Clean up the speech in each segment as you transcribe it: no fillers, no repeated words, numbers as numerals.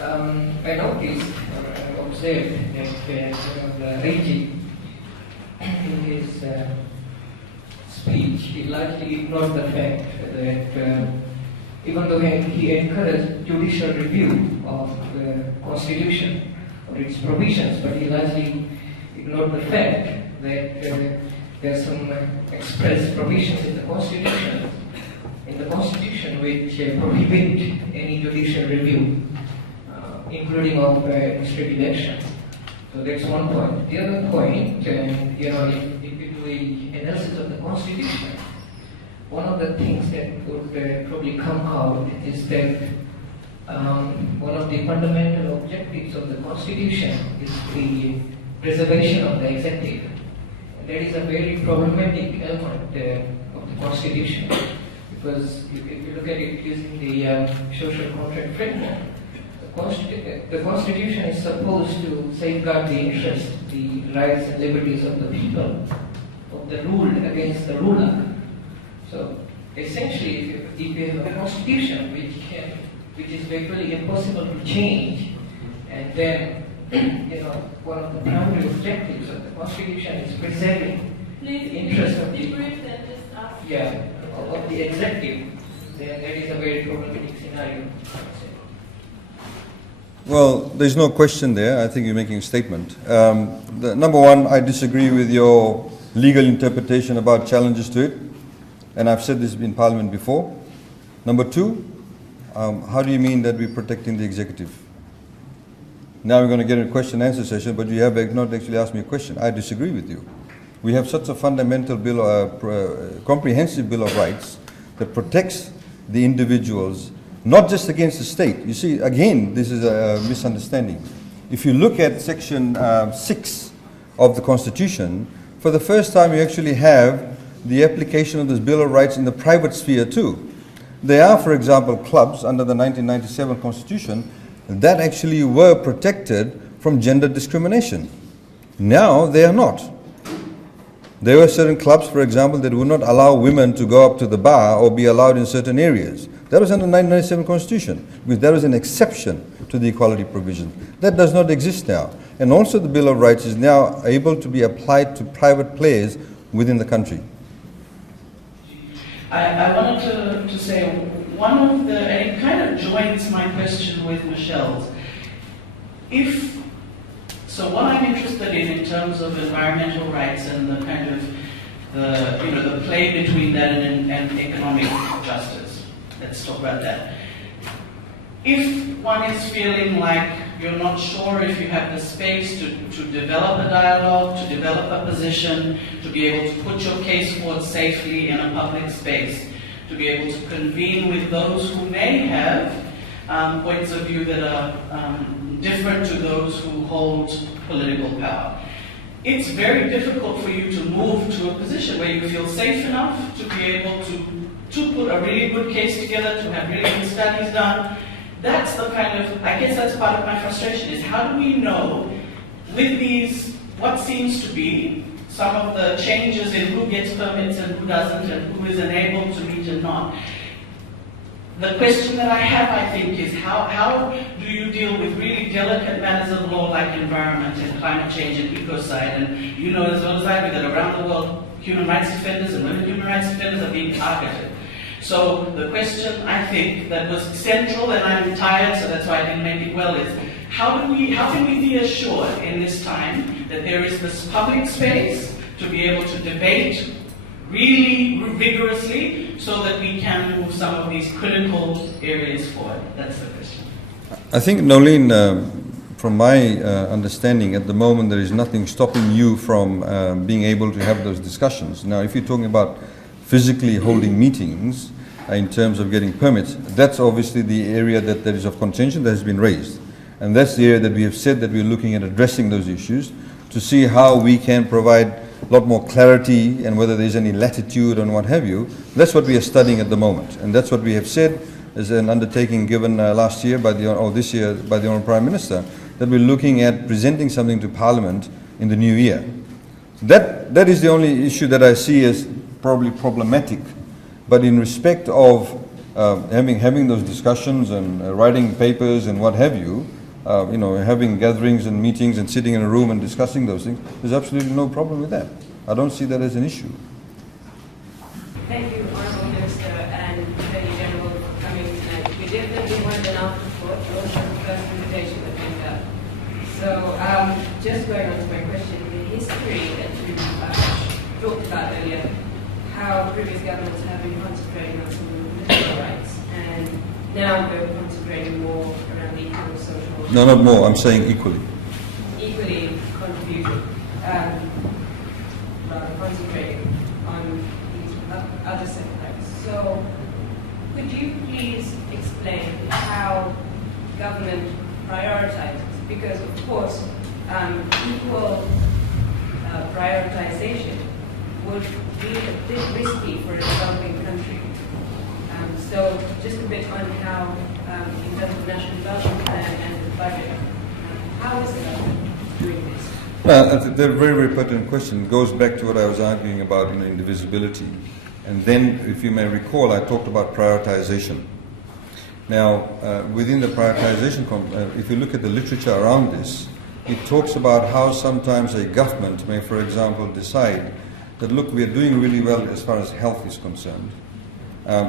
I noticed, or observed, that the AG, in his speech, he largely ignored the fact that even though he encouraged judicial review of the Constitution or its provisions, but he largely ignored the fact that there are some express provisions in the Constitution which prohibit any judicial review, including of administrative action. So that's one point. The other point, if you do an analysis of the Constitution, one of the things that would probably come out is that one of the fundamental objectives of the Constitution is the preservation of the executive. And that is a very problematic element of the Constitution, because if you look at it using the social contract framework, the Constitution is supposed to safeguard the interests, the rights and liberties of the people, of the ruled against the ruler. So essentially, if you have a Constitution which is virtually impossible to change, and then one of the primary objectives of the Constitution is preserving the interest of the of the executive, then that is a very problematic scenario. Well, there's no question there. I think you're making a statement. Number one, I disagree with your legal interpretation about challenges to it, and I've said this in Parliament before. Number two, how do you mean that we're protecting the executive? Now we're going to get a question and answer session, but you have not actually asked me a question. I disagree with you. We have such a fundamental comprehensive Bill of Rights that protects the individuals, not just against the state. You see, again, this is a misunderstanding. If you look at Section 6 of the Constitution, for the first time you actually have the application of this Bill of Rights in the private sphere too. There are, for example, clubs under the 1997 Constitution that actually were protected from gender discrimination. Now they are not. There were certain clubs, for example, that would not allow women to go up to the bar or be allowed in certain areas. That was under the 1997 Constitution, because that was an exception to the equality provision. That does not exist now. And also the Bill of Rights is now able to be applied to private players within the country. I wanted to say, and it kind of joins my question with Michelle's. So what I'm interested in terms of environmental rights and the kind of the play between that and economic justice. Let's talk about that. If one is feeling like you're not sure if you have the space to develop a dialogue, to develop a position, to be able to put your case forward safely in a public space, to be able to convene with those who may have points of view that are different to those who hold political power. It's very difficult for you to move to a position where you feel safe enough to be able to put a really good case together, to have really good studies done. That's the kind of, I guess that's part of my frustration, is how do we know with these, what seems to be some of the changes in who gets permits and who doesn't, and who is enabled to meet and not. The question that I have, I think, is how do you deal with really delicate matters of law like environment and climate change and ecocide? And you know as well as I do that around the world, human rights defenders and women human rights defenders are being targeted. So the question, I think, that was central, and I'm tired, so that's why I didn't make it well, is how can we be assured in this time that there is this public space to be able to debate really vigorously so that we can move some of these critical areas forward? That's the question. I think, Nolene, from my understanding, at the moment there is nothing stopping you from being able to have those discussions. Now, if you're talking about physically holding meetings in terms of getting permits, that's obviously the area that is of contention that has been raised. And that's the area that we have said that we're looking at addressing those issues to see how we can provide a lot more clarity and whether there's any latitude and what have you. That's what we are studying at the moment. And that's what we have said as an undertaking given last year this year by the Honourable Prime Minister, that we're looking at presenting something to Parliament in the new year. That is the only issue that I see as probably problematic. But in respect of having those discussions and writing papers and what have you, having gatherings and meetings and sitting in a room and discussing those things, there's absolutely no problem with that. I don't see that as an issue. Thank you, Honourable Minister and Attorney General, for coming tonight. We definitely want an afterthought, also the first invitation that we got. So, just going on to my question, the history that you talked about earlier, how previous governments have been concentrating on some of the political rights, and now we're concentrating more around the equal social... No, not more, I'm saying equally. Equally contributing, rather concentrating on these other set of rights. So, could you please explain how government prioritizes? Because, of course, equal prioritization would be a bit risky for a developing country. So, just a bit on how, in terms of national development plan and the budget, how is the government doing this? Well, that's a very, very pertinent question. It goes back to what I was arguing about in indivisibility. And then, if you may recall, I talked about prioritization. Now, within the prioritization, if you look at the literature around this, it talks about how sometimes a government may, for example, decide that, look, we are doing really well as far as health is concerned.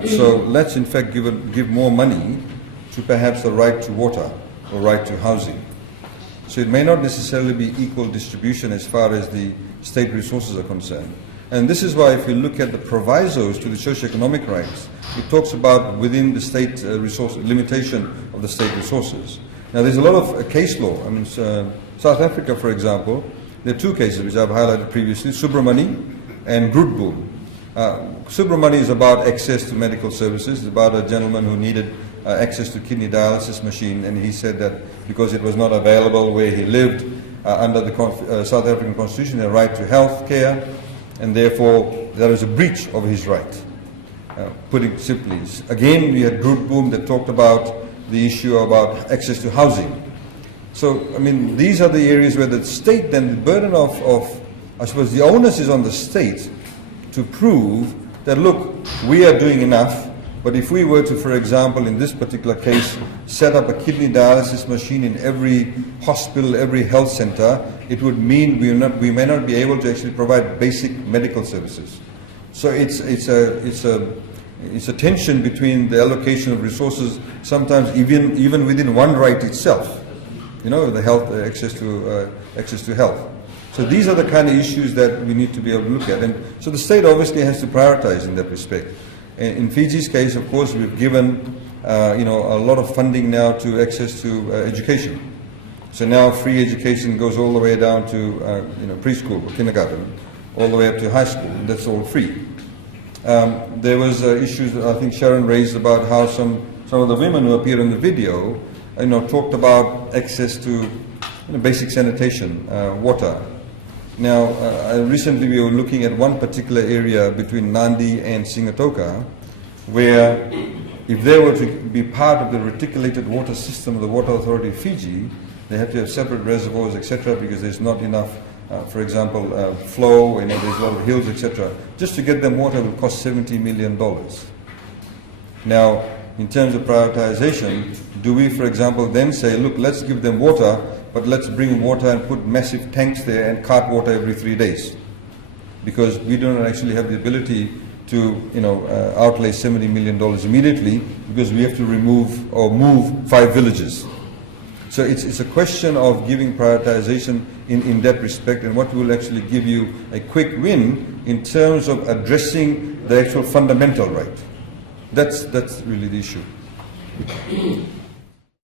So let's in fact give more money to perhaps the right to water or right to housing. So it may not necessarily be equal distribution as far as the state resources are concerned. And this is why if you look at the provisos to the socio-economic rights, it talks about within the state resource limitation of the state resources. Now there's a lot of case law. I mean, South Africa, for example, there are two cases which I've highlighted previously, Subramani and Grootboom. Subramani is about access to medical services. It's about a gentleman who needed access to kidney dialysis machine, and he said that because it was not available where he lived, under the South African Constitution, he had a right to health care, and therefore there was a breach of his right. Putting it simply. Again, we had Grootboom that talked about the issue about access to housing. So, I mean, these are the areas where the state, then the burden of I suppose the onus is on the state to prove that, look, we are doing enough, but if we were to, for example, in this particular case, set up a kidney dialysis machine in every hospital, every health center, it would mean we may not be able to actually provide basic medical services. So it's a tension between the allocation of resources, sometimes even within one right itself. You know, the health access to health. So these are the kind of issues that we need to be able to look at. And so the state obviously has to prioritize in that respect. In Fiji's case, of course, we've given a lot of funding now to access to education. So now free education goes all the way down to preschool or kindergarten, all the way up to high school. And that's all free. There was issues that I think Sharon raised about how some of the women who appeared in the video, talked about access to basic sanitation, water. Now, recently we were looking at one particular area between Nandi and Singatoka, where if they were to be part of the reticulated water system of the Water Authority of Fiji, they have to have separate reservoirs, etc., because there's not enough, for example, flow, there's a lot of hills, etc. Just to get them water will cost $70 million. Now, in terms of prioritization, do we, for example, then say, look, let's give them water, but let's bring water and put massive tanks there and cart water every 3 days? Because we don't actually have the ability to, outlay $70 million immediately, because we have to remove or move 5 villages. So it's a question of giving prioritization in that respect, and what will actually give you a quick win in terms of addressing the actual fundamental right. That's really the issue.